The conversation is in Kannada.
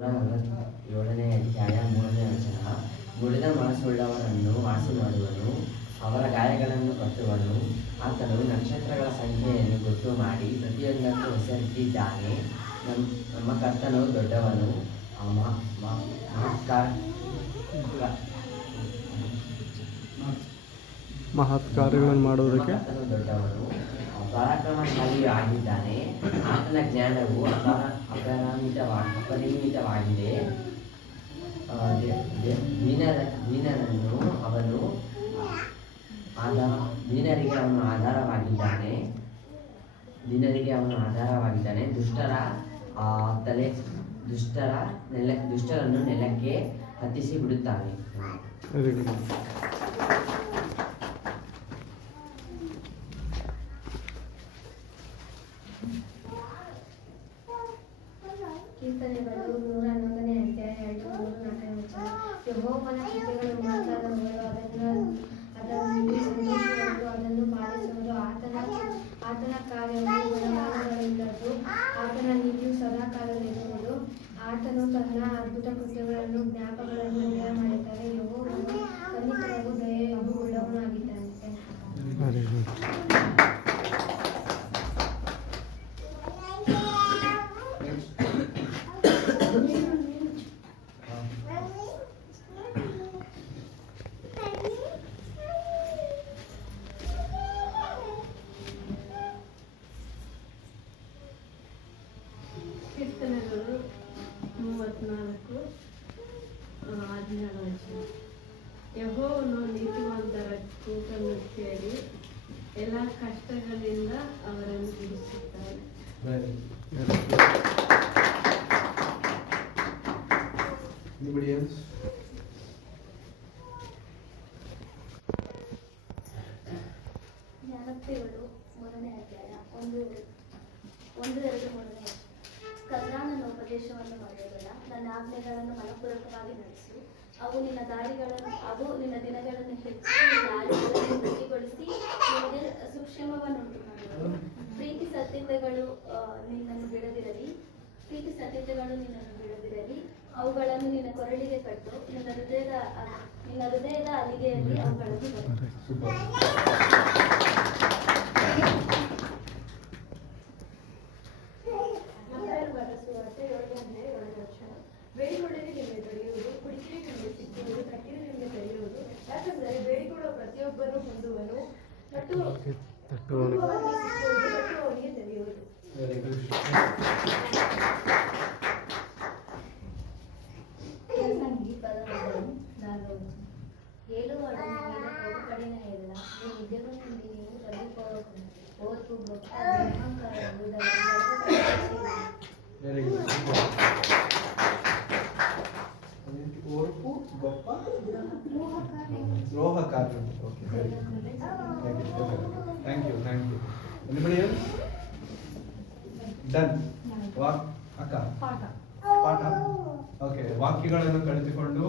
ಏಳನೇ ಅಧ್ಯಾಯ 3ನೇ ವಚನ. ಮುರಿದ ಮನಸ್ಸುಳ್ಳವರನ್ನು ವಾಸಿ ಮಾಡುವನು, ಅವರ ಗಾಯಗಳನ್ನು ಕಟ್ಟುವನು. ಆತನು ನಕ್ಷತ್ರಗಳ ಸಂಖ್ಯೆಯನ್ನು ಗೊತ್ತು ಮಾಡಿ ಪ್ರತಿಯೊಂದಕ್ಕೂ ಹೆಸರಿಟ್ಟಿದ್ದಾನೆ. ನಮ್ಮ ಕರ್ತನು ದೊಡ್ಡವನು, ಮಹತ್ ಕಾರ್ಯಗಳನ್ನು ಮಾಡುವುದಕ್ಕೆ ಕರ್ತನು ದೊಡ್ಡವನು, ಪರಾಕ್ರಮಶಾಲಿಯೂ ಆಗಿದ್ದಾನೆ. ಆತನ ಜ್ಞಾನವು ಅಪರಿಮಿತವಾಗಿದೆ. ದೀನರಿಗೆ ಅವನು ಆಧಾರವಾಗಿದ್ದಾನೆ. ದುಷ್ಟರನ್ನು ನೆಲಕ್ಕೆ ಹತ್ತಿಸಿ ಬಿಡುತ್ತಾನೆ. ಕೀರ್ತನೆಗಳು 111ನೇ ಅಧ್ಯಾಯ 2, 3, 4ನೇ ವಚನ. ಯೆಹೋವನ ಕೃತ್ಯಗಳು ಮಹತ್ತಾದವುಗಳು, ಅದರಲ್ಲಿ ಸಂತೋಷಗೊಂಡು ಅದನ್ನು ಪಾಲಿಸುವುದು. ಆತನ ಕಾರ್ಯವು ಗುಣಗಾನಗಳಿಲ್ಲದ್ದು, ಆತನ ನೀತಿಯು ಸದಾಕಾಲವಿರುವುದು. ಆತನು ತನ್ನ ಅದ್ಭುತ ಕೃತ್ಯಗಳನ್ನು ಜ್ಞಾಪಕಗಳನ್ನು ಮಾಡಿದ್ದಾರೆ. ಯೆಹೋವನು ಕನಿಕರವೂ ದಯೆಯೂ ಉಳ್ಳವನಾಗಿದ್ದಾನೆ. ಕೀರ್ತನೆಗಳು 34, 17 ವಚನ. ಯೆಹೋವನು ನೀತಿವಂತರ ಕೂಗನ್ನು ಕೇಳಿ ಎಲ್ಲ ಕಷ್ಟಗಳಿಂದ ಅವರನ್ನು ಬಿಡಿಸುತ್ತಾನೆ. Anybody else? ಜ್ಞಾನೋಕ್ತಿಗಳು 3ನೇ ಅಧ್ಯಾಯ 1, 2, 3ನೇ. ಕರ್ತನ ಉಪದೇಶವನ್ನು ಮರೆಯಬೇಡ, ನನ್ನ ಆಜ್ಞೆಗಳನ್ನು ಮನಪೂರ್ವಕವಾಗಿ ನಡೆಸು. ಅವು ನಿನ್ನ ದಿನಗಳನ್ನು ಹೆಚ್ಚಿಸಿ, ನಿನ್ನ ಆಯುಷ್ಯವನ್ನು ವೃದ್ಧಿಗೊಳಿಸಿ, ನಿನಗೆ ಸುಕ್ಷೇಮವನ್ನುಂಟು ಮಾಡುವವು. ಪ್ರೀತಿ ಸತ್ಯತೆಗಳು ನಿನ್ನನ್ನು ಬಿಡದಿರಲಿ. ಅವುಗಳನ್ನು ನಿನ್ನ ಕೊರಳಿಗೆ ಕಟ್ಟು, ನಿನ್ನ ಹೃದಯದ ಅಲಿಗೆಯಲ್ಲಿ ಅವುಗಳನ್ನು ಬರೆಸು. ಬೇಡಿಕೊಳ್ಳಿರಿ, ನಿಮಗೆ ದೊರೆಯುವುದು; ಹುಡುಕಿರಿ, ನಿಮಗೆ ಸಿಕ್ಕುವುದು; ತಟ್ಟಿರಿ, ನಿಮಗೆ ತೆರೆಯುವುದು. ಯಾಕಂದರೆ ಬೇಡಿಕೊಳ್ಳುವ ಪ್ರತಿಯೊಬ್ಬನು ಹೊಂದುವನು, ತಟ್ಟುವವನಿಗೆ ಸಿಕ್ಕುವುದು, ತಟ್ಟುವವನಿಗೆ ತೆರೆಯುವುದು. ಪ್ರಸಂಗಿ 11:4. ಹೇಳುವವನು ನಿನ್ನ ಕೋಪ ಕಡಿನ ಹೇಳಲ್ಲ, ನೀ ನಿದ್ದೆಗೂ ನಿಂದಿ ನೀವು ತಳ್ಳಿಕೊಳ್ಳಬಹುದು. ಓರ್ಪು ಗೊಪ್ಪ ದ್ರೋಹ ಕಾರ್ಯ. Okay, very good. Thank you. Anybody else? Done. ಪಾಠ. Okay, ವಾಕ್ಯಗಳನ್ನು ಕಲಿತುಕೊಂಡು